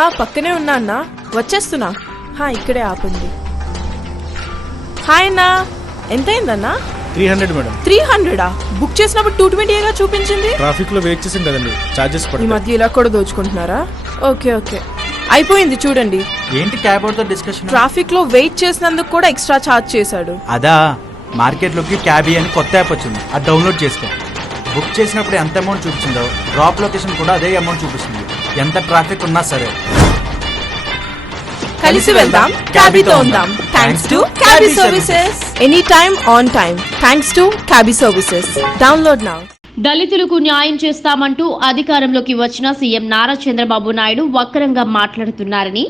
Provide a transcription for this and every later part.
హా పక్కనే ఉన్నా అన్నా. వచ్చేస్తున్నా. హా ఇక్కడే ఆపండి. హాయ్ అన్నా. ఎంతైందన్నా? Three hundred madam. త్రీ హండ్రెడా? బుక్ చేసినప్పుడు టూ ట్వంటీగా చూపించింది? ట్రాఫిక్లో వెయిట్ చేసింది కదండి చార్జెస్ ఈ మధ్య ఇలా కూడా దోచుకుంటున్నారా? Okay okay. అయిపోయింది చూడండి. ఏంటి క్యాబ్ అవుతో డిస్కషన్ ట్రాఫిక్లో వెయిట్ చేసినందుకు కూడా ఎక్స్ట్రా ఛార్జ్ చేశాడు. అదా మార్కెట్లోకి క్యాబీ అని కొత్త యాప్ వచ్చింది. అది డౌన్లోడ్ చేసుకో. బుక్ చేసినప్పుడు ఎంత అమౌంట్ చూపించిందో డ్రాప్ లొకేషన్ కూడా అదే అమౌంట్ చూపిస్తుంది. ఎంత ట్రాఫిక్ ఉన్నా సరే. కలిసి వెళ్దాం క్యాబీతో ఉందాం. Thanks to Cabby services any time on time thanks to Cabby services download now దళితులకు న్యాయం చేస్తామంటూ అధికారంలోకి వచ్చిన సీఎం నారా చంద్రబాబు నాయుడు వక్రంగా మాట్లాడుతున్నారని.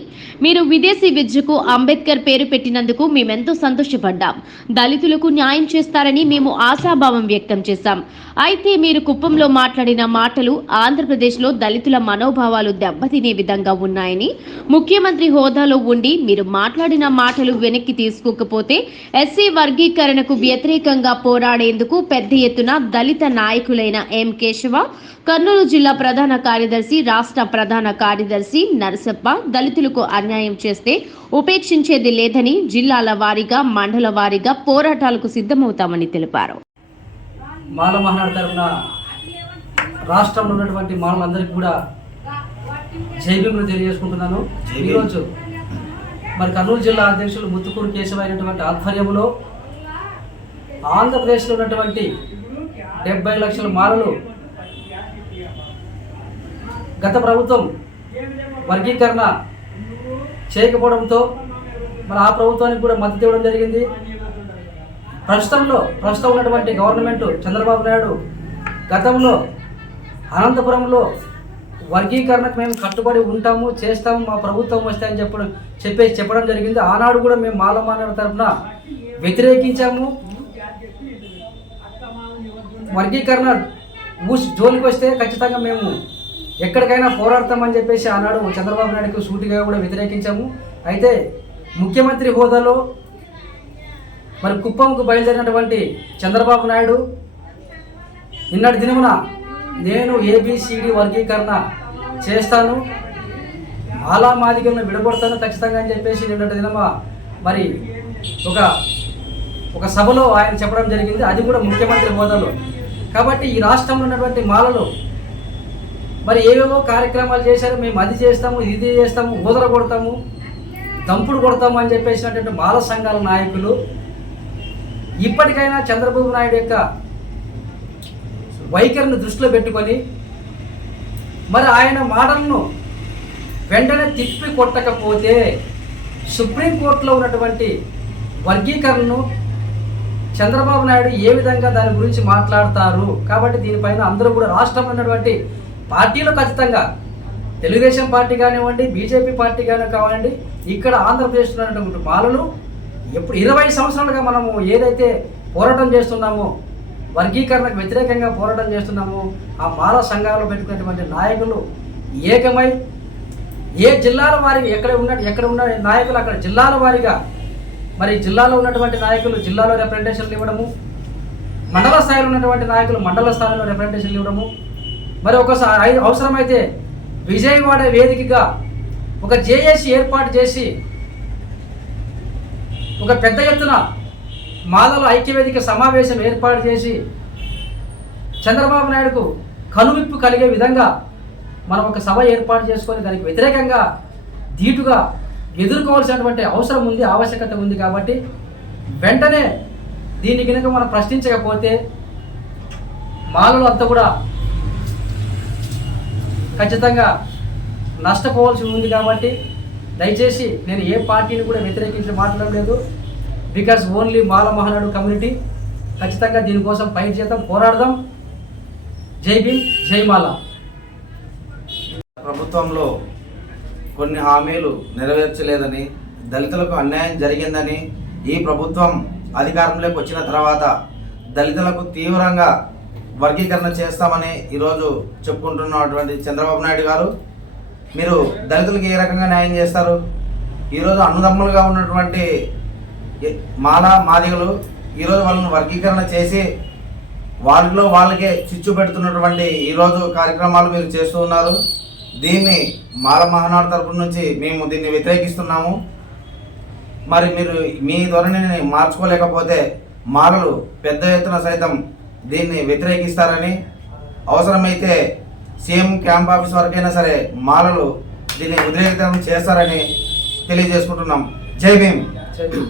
మీరు విదేశీ విద్యకు అంబేద్కర్ పేరు పెట్టినందుకు మేమెంతో సంతోషపడ్డాం. దళితులకు న్యాయం చేస్తారని మేము ఆశాభావం వ్యక్తం చేశాం. అయితే మీరు కుప్పంలో మాట్లాడిన మాటలు ఆంధ్రప్రదేశ్లో దళితుల మనోభావాలు దెబ్బతినే విధంగా ఉన్నాయని ముఖ్యమంత్రి హోదాలో ఉండి మీరు మాట్లాడిన మాటలు వెనక్కి తీసుకోకపోతే ఎస్సీ వర్గీకరణకు వ్యతిరేకంగా పోరాడేందుకు పెద్ద ఎత్తున దళిత నాయకులు అధ్యక్షులైన ఎం కేశవ కర్నూలు జిల్లా ప్రధాన కార్యదర్శి రాష్ట్ర ప్రధాన కార్యదర్శి నరసప్ప దళితులకు అన్యాయం చేస్తే ఉపేక్షించేది లేదని జిల్లాల వారీగా మండల వారీగా పోరాటాలకు సిద్ధమవుతామని తెలిపారు. రాష్ట్రంలో ఉన్నటువంటి మానవులందరికీ కూడా జైభీములు తెలియజేసుకుంటున్నాను. ఈరోజు మరి కర్నూలు జిల్లా అధ్యక్షులు ముత్తుకూరు కేశవ అయినటువంటి ఆధ్వర్యంలో ఆంధ్రప్రదేశ్లో ఉన్నటువంటి డెబ్బై లక్షల మాలలు గత ప్రభుత్వం వర్గీకరణ చేయకపోవడంతో మన ఆ ప్రభుత్వానికి కూడా మద్దతు ఇవ్వడం జరిగింది. ప్రస్తుతంలో ప్రస్తుతం ఉన్నటువంటి గవర్నమెంట్ చంద్రబాబు నాయుడు గతంలో అనంతపురంలో వర్గీకరణకు మేము కట్టుబడి ఉంటాము చేస్తాము మా ప్రభుత్వం వస్తాయని చెప్పడం చెప్పేసి చెప్పడం జరిగింది. ఆనాడు కూడా మేము మాలమానాడు తరఫున వ్యతిరేకించాము వర్గీకరణ ఊసి జోలికి వస్తే ఖచ్చితంగా మేము ఎక్కడికైనా పోరాడతామని చెప్పేసి ఆనాడు చంద్రబాబు నాయుడుకు సూటిగా కూడా వ్యతిరేకించాము. అయితే ముఖ్యమంత్రి హోదాలో మరి కుప్పంకు బయలుదేరినటువంటి చంద్రబాబు నాయుడు నిన్నటి దినమున నేను ఏబిసిడి వర్గీకరణ చేస్తాను. అలా మాదిగలను విడగొడతాను ఖచ్చితంగా అని చెప్పేసి నిన్నటి దినమ మరి ఒక ఒక సభలో ఆయన చెప్పడం జరిగింది. అది కూడా ముఖ్యమంత్రి హోదాలో. కాబట్టి ఈ రాష్ట్రంలో ఉన్నటువంటి మాలలు మరి ఏవేవో కార్యక్రమాలు చేశారు మేము అది చేస్తాము ఇది చేస్తాము ఊదర కొడతాము దంపుడు కొడతాము అని చెప్పేసినటువంటి మాల సంఘాల నాయకులు ఇప్పటికైనా చంద్రబాబు నాయుడు యొక్క వైఖరిని దృష్టిలో పెట్టుకొని మరి ఆయన మాటలను వెంటనే తిప్పి కొట్టకపోతే సుప్రీంకోర్టులో ఉన్నటువంటి వర్గీకరణను చంద్రబాబు నాయుడు ఏ విధంగా దాని గురించి మాట్లాడతారు? కాబట్టి దీనిపైన అందరూ కూడా రాష్ట్రంలో ఉన్నటువంటి పార్టీలు ఖచ్చితంగా. తెలుగుదేశం పార్టీ కానివ్వండి బీజేపీ పార్టీ కానీ కానివ్వండి ఇక్కడ ఆంధ్రప్రదేశ్లో ఉన్నటువంటి మాలలు ఎప్పుడు ఇరవై సంవత్సరాలుగా మనము ఏదైతే పోరాటం చేస్తున్నామో వర్గీకరణకు వ్యతిరేకంగా పోరాటం చేస్తున్నామో ఆ మాల సంఘాలు పెట్టుకున్నటువంటి నాయకులు ఏకమై ఏ జిల్లాల వారి ఎక్కడ ఉన్న ఎక్కడ ఉన్న నాయకులు అక్కడ జిల్లాల వారీగా మరి జిల్లాలో ఉన్నటువంటి నాయకులు జిల్లాలో రిప్రజెంటేషన్లు ఇవ్వడము మండల స్థాయిలో ఉన్నటువంటి నాయకులు మండల స్థాయిలో రిప్రజెంటేషన్లు ఇవ్వడము. మరి ఒకసారి అవసరమైతే విజయవాడ వేదికగా ఒక జేఏసీ ఏర్పాటు చేసి ఒక పెద్ద ఎత్తున మాదల ఐక్యవేదిక సమావేశం ఏర్పాటు చేసి చంద్రబాబు నాయుడుకు కనువిప్పు కలిగే విధంగా మనం ఒక సభ ఏర్పాటు చేసుకొని దానికి వ్యతిరేకంగా ధీటుగా ఎదుర్కోవాల్సినటువంటి అవసరం ఉంది ఆవశ్యకత ఉంది కాబట్టి వెంటనే దీన్ని కనుక మనం ప్రశ్నించకపోతే మాలలు అంతా కూడా ఖచ్చితంగా నష్టపోవాల్సి ఉంది కాబట్టి దయచేసి నేను ఏ పార్టీని కూడా వ్యతిరేకించి మాట్లాడలేదు because only Mala Mahanadu community. ఖచ్చితంగా దీనికోసం ఫైట్ చేద్దాం పోరాడదాం. జై భీమ్ జై మాల. ప్రభుత్వంలో కొన్ని హామీలు నెరవేర్చలేదని దళితులకు అన్యాయం జరిగిందని ఈ ప్రభుత్వం అధికారంలోకి వచ్చిన తర్వాత దళితులకు తీవ్రంగా వర్గీకరణ చేస్తామని ఈరోజు చెప్పుకుంటున్నటువంటి చంద్రబాబు నాయుడు గారు. మీరు దళితులకు ఏ రకంగా న్యాయం చేస్తారు? ఈరోజు అన్నదమ్ములుగా ఉన్నటువంటి ఎ- మాల మాదిగలు ఈరోజు వాళ్ళని వర్గీకరణ చేసి వాళ్ళలో వాళ్ళకే చిచ్చు పెడుతున్నటువంటి ఈరోజు కార్యక్రమాలు మీరు చేస్తూ ఉన్నారు. దీన్ని మాల మహానాడు తరపు నుంచి మేము దీన్ని వ్యతిరేకిస్తున్నాము. మరి మీరు మీ ధోరణిని మార్చుకోలేకపోతే మాలలు పెద్ద ఎత్తున సైతం దీన్ని వ్యతిరేకిస్తారని అవసరమైతే సీఎం క్యాంప్ ఆఫీస్ వరకైనా సరే మాలలు దీన్ని ఉద్రేకితం చేస్తారని తెలియజేసుకుంటున్నాం. జై భీమ్. చెప్పు.